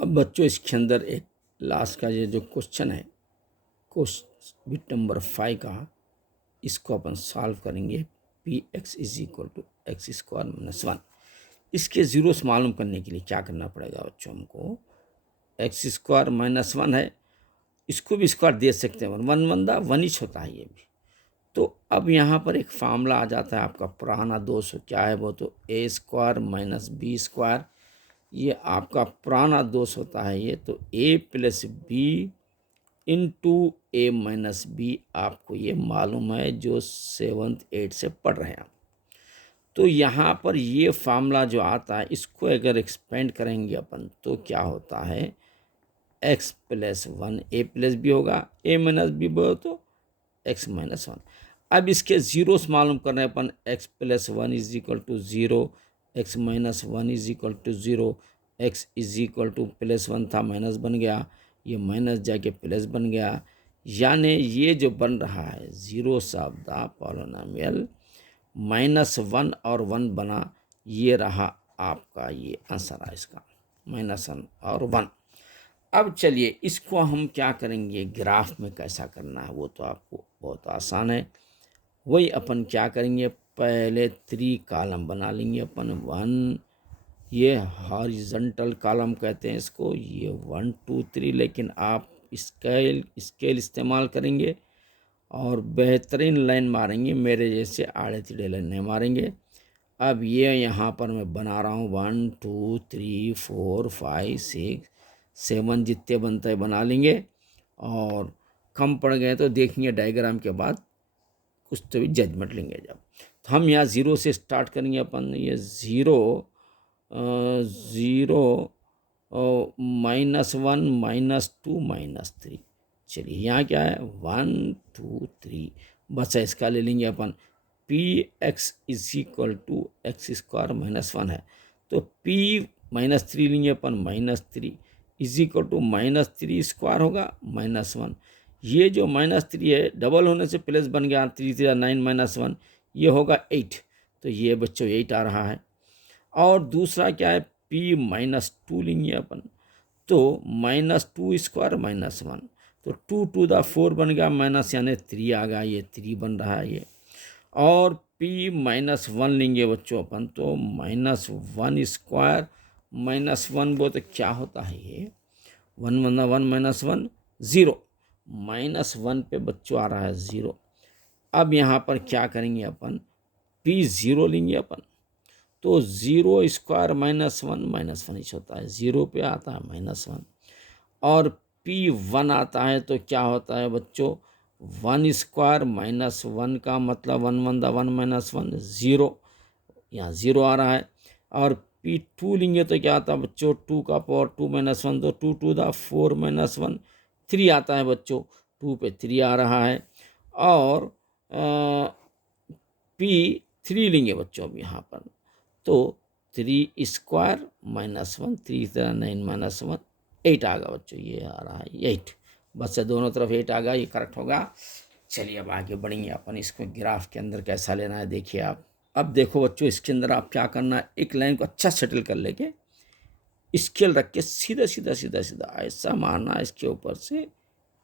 अब बच्चों इसके अंदर एक लास्ट का ये जो क्वेश्चन है, क्वेश्चन बिट नंबर 5 का, इसको अपन सॉल्व करेंगे। P x is equal to x square minus 1। इसके जीरोस मालूम करने के लिए क्या करना पड़ेगा बच्चों हमको? एक्स स्क्वायर माइनस 1 है, इसको भी स्क्वायर दे सकते हैं, वन वन दा वन इच होता है ये भी। तो अब यहाँ पर एक फार्मूला आ जाता है आपका पुराना दोस्त, क्या है वो? तो ए स्क्वायर माइनस बी स्क्वायर, ये आपका पुराना दोष होता है ये। तो ए प्लस बी इंटू ए माइनस बी, आपको ये मालूम है जो 7th 8th से पढ़ रहे हैं आप। तो यहाँ पर ये फार्मूला जो आता है, इसको अगर एक्सपेंड करेंगे अपन तो क्या होता है? एक्स प्लस 1 ए प्लस बी होगा, ए माइनस बी बोलो तो एक्स माइनस 1। अब इसके जीरोस मालूम करना है अपन। X plus 1 is equal to 0, x minus 1 is equal to 0, x is equal to plus 1 था माइनस बन गया, ये माइनस जाके प्लस बन गया। यानी ये जो बन रहा है जीरोस ऑफ द पॉलिनोमियल -1 और 1 बना, ये रहा आपका ये आंसर है इसका, -1 और 1। अब चलिए इसको हम क्या करेंगे, ग्राफ में कैसा करना है वो तो आपको बहुत आसान है। वही अपन क्या करेंगे, पहले 3 कॉलम बना लेंगे अपन। 1, ये हॉरिजॉन्टल कॉलम कहते हैं इसको, ये 1 2 3, लेकिन आप स्केल इस्तेमाल करेंगे और बेहतरीन लाइन मारेंगे, मेरे जैसे आड़े तिड़े लाइन नहीं मारेंगे। अब ये यहाँ पर मैं बना रहा हूँ 1 2 3 4 5 6 7, जितने बनते हैं बना लेंगे। और कम पड़ गए तो देखेंगे डायग्राम के बाद, कुछ तो भी जजमेंट लेंगे जब। तो हम यहाँ ज़ीरो से स्टार्ट करेंगे अपन। ये ज़ीरो -1 -2 -3। चलिए यहाँ क्या है, 1 2 3, बस इसका ले लेंगे अपन। P x is equal to x square minus 1 है, तो पी -3 लेंगे अपन, -3 इज इक्वल टू -3 स्क्वायर होगा -1। ये जो -3 है डबल होने से प्लस बन गया, 3 3 9 -1, ये होगा 8। तो ये बच्चों 8 आ रहा है। और दूसरा क्या है, p -2 लेंगे अपन, तो -2 स्क्वायर -1, तो 2 टू द 4 बन गया, माइनस यानी 3 आ गया, ये 3 बन रहा है ये। और p -1 लेंगे बच्चों अपन, तो -1 स्क्वायर -1 वो तो क्या होता है ये, 1 1 -1 0, -1 पे बच्चों आ रहा है 0। अब यहाँ पर क्या करेंगे अपन, p 0 लेंगे अपन, तो 0 स्क्वायर -1 ही होता है, 0 पे आता है -1। और p1 आता है तो क्या होता है बच्चों, 1 स्क्वायर -1 का मतलब 1 1 1 0, यहाँ 0 आ रहा है। और p2 लेंगे तो क्या आता है बच्चों, 2 का पावर 2 -1, तो 2 टू द 4 -1 3 आता है बच्चों, 2 पे 3 आ रहा है। और p3 लेंगे बच्चों अब यहाँ पर, तो 3 स्क्वायर -1, 3 9 -1 8 आ गया बच्चों, ये आ रहा है 8। बस से दोनों तरफ 8 आ गया, ये करेक्ट होगा। चलिए अब आगे बढ़ेंगे अपन, इसको ग्राफ के अंदर कैसा लेना है देखिए आप। अब देखो बच्चों, इसके अंदर आप क्या करना है, एक लाइन को अच्छा सेटल कर लेके स्केल रख के सीधा सीधा सीधा सीधा ऐसा मारना इसके ऊपर से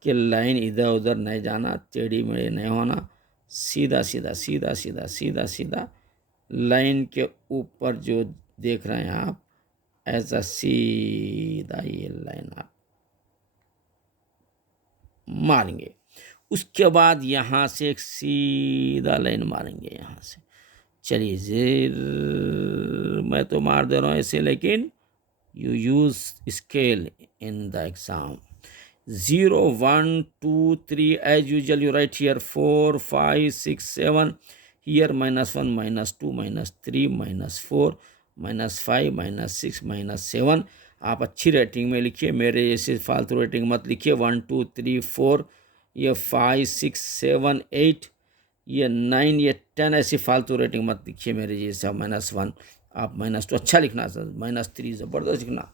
कि लाइन इधर उधर नहीं जाना, टेढ़ी मेढ़ी नहीं होना, सीधा सीधा सीधा सीधा सीधा सीधा लाइन के ऊपर जो देख रहे हैं आप, ऐसा सीधा ये लाइन आप मारेंगे। उसके बाद यहाँ से एक सीधा लाइन मारेंगे यहाँ से। चलिए जेर, मैं तो मार दे रहा हूँ ऐसे, लेकिन you use scale in the exam. 0 1 2 3 as usual you write here 4 5 6 7, here -1 -2 -3 -4 -5 -6 -7। आप अच्छी रेटिंग में लिखिए, मेरे जैसे फालतू रेटिंग मत लिखिए। 1 2 3 4, ये 5 6 7 8, ये 9, ये 10, ऐसी फालतू रेटिंग मत लिखिए मेरे जैसा। -1 आप -2 अच्छा लिखना सर, -3 ज़बरदस्त लिखना,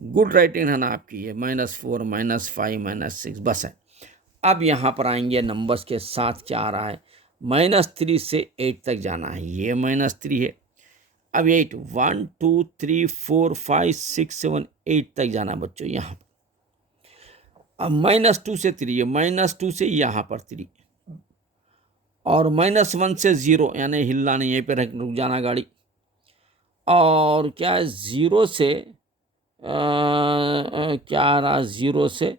गुड राइटिंग है ना आपकी। ये -4 -5 -6 बस है। अब यहाँ पर आएंगे नंबर्स के साथ, क्या आ रहा है, -3 से 8 तक जाना है, ये -3 है। अब 8 1 2 3 4 5 6 7 8 तक जाना बच्चों यहाँ पर। अब -2 से 3 -2 से यहाँ पर 3 और -1 से 0 यानी हिलना नहीं, यहीं पे रुक जाना गाड़ी। और क्या है 0 से क्या आ रहा 0 से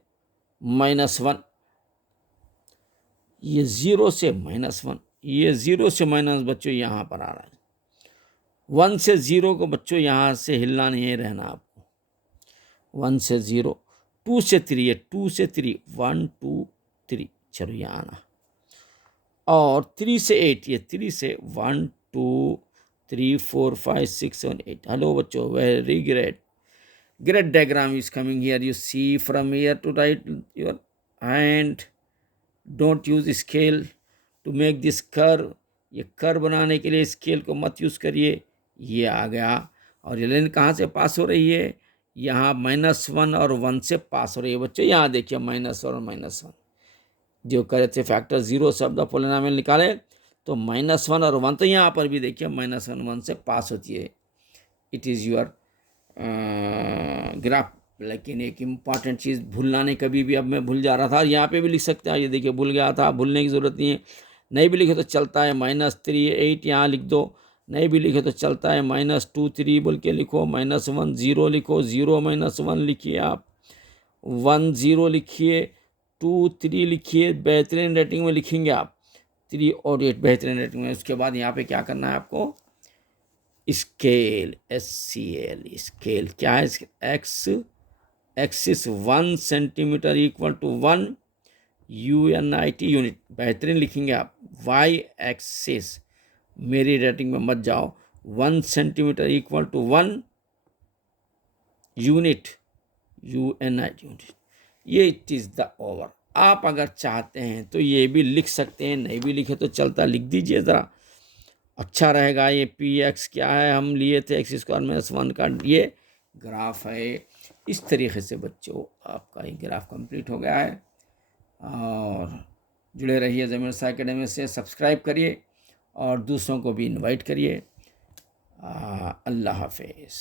-1, ये 0 से -1, ये 0 से माइनस बच्चों यहाँ पर आ रहा है। 1 से 0 को बच्चों यहाँ से हिलना नहीं है, रहना आपको। 1 से 0, 2 से 3 है, 2 से 3 1 2 3, चलो यहाँ आना। और 3 से 8, ये 3 से 1 2 3 4 5 6 7 8। हेलो बच्चों, very great. Great diagram is coming here. You see from here to right your hand. Don't use scale to make this curve. ये कर्व बनाने के लिए स्केल को मत यूज़ करिए। ये आ गया। और ये लाइन कहाँ से पास हो रही है? यहाँ -1 और 1 से पास हो रही है बच्चों। यहाँ देखिए -1 और -1 जो करे थे फैक्टर 0 से अब पॉलिनोमियल निकाले तो -1 और 1, तो यहाँ पर भी देखिए -1 1 से पास होती है। It is your graph. लेकिन एक इम्पॉर्टेंट चीज़ भूलना नहीं कभी भी। अब मैं भूल जा रहा था, यहाँ पे भी लिख सकते हैं। ये देखिए भूल गया था, भूलने की ज़रूरत नहीं है। नहीं भी लिखे तो चलता है, -3 8 यहाँ लिख दो। नहीं भी लिखे तो चलता है, -2 3 बोल के लिखो, -1 0 लिखो, 0 -1 लिखिए आप, 1 0 लिखिए, 2 3 लिखिए। बेहतरीन रेटिंग में लिखेंगे आप 3 और 8 बेहतरीन रेटिंग में। उसके बाद यहाँ पे क्या करना है आपको? स्केल, SCL स्केल क्या है? X axis 1 centimetre equal to 1 UNIT unit, बेहतरीन लिखेंगे आप। वाई एक्सिस, मेरी रेटिंग में मत जाओ, 1 centimetre equal to 1 unit UNIT unit. ये इट इज़ द ओवर। आप अगर चाहते हैं तो ये भी लिख सकते हैं, नहीं भी लिखे तो चलता, लिख दीजिए ज़रा, अच्छा रहेगा। ये PX क्या है? हम लिए थे x² -1 का ये ग्राफ है। इस तरीके से बच्चों आपका ये ग्राफ कंप्लीट हो गया है। और जुड़े रहिए ज़मीर एकेडमी से, सब्सक्राइब करिए और दूसरों को भी इनवाइट करिए। अल्लाह हाफिज़।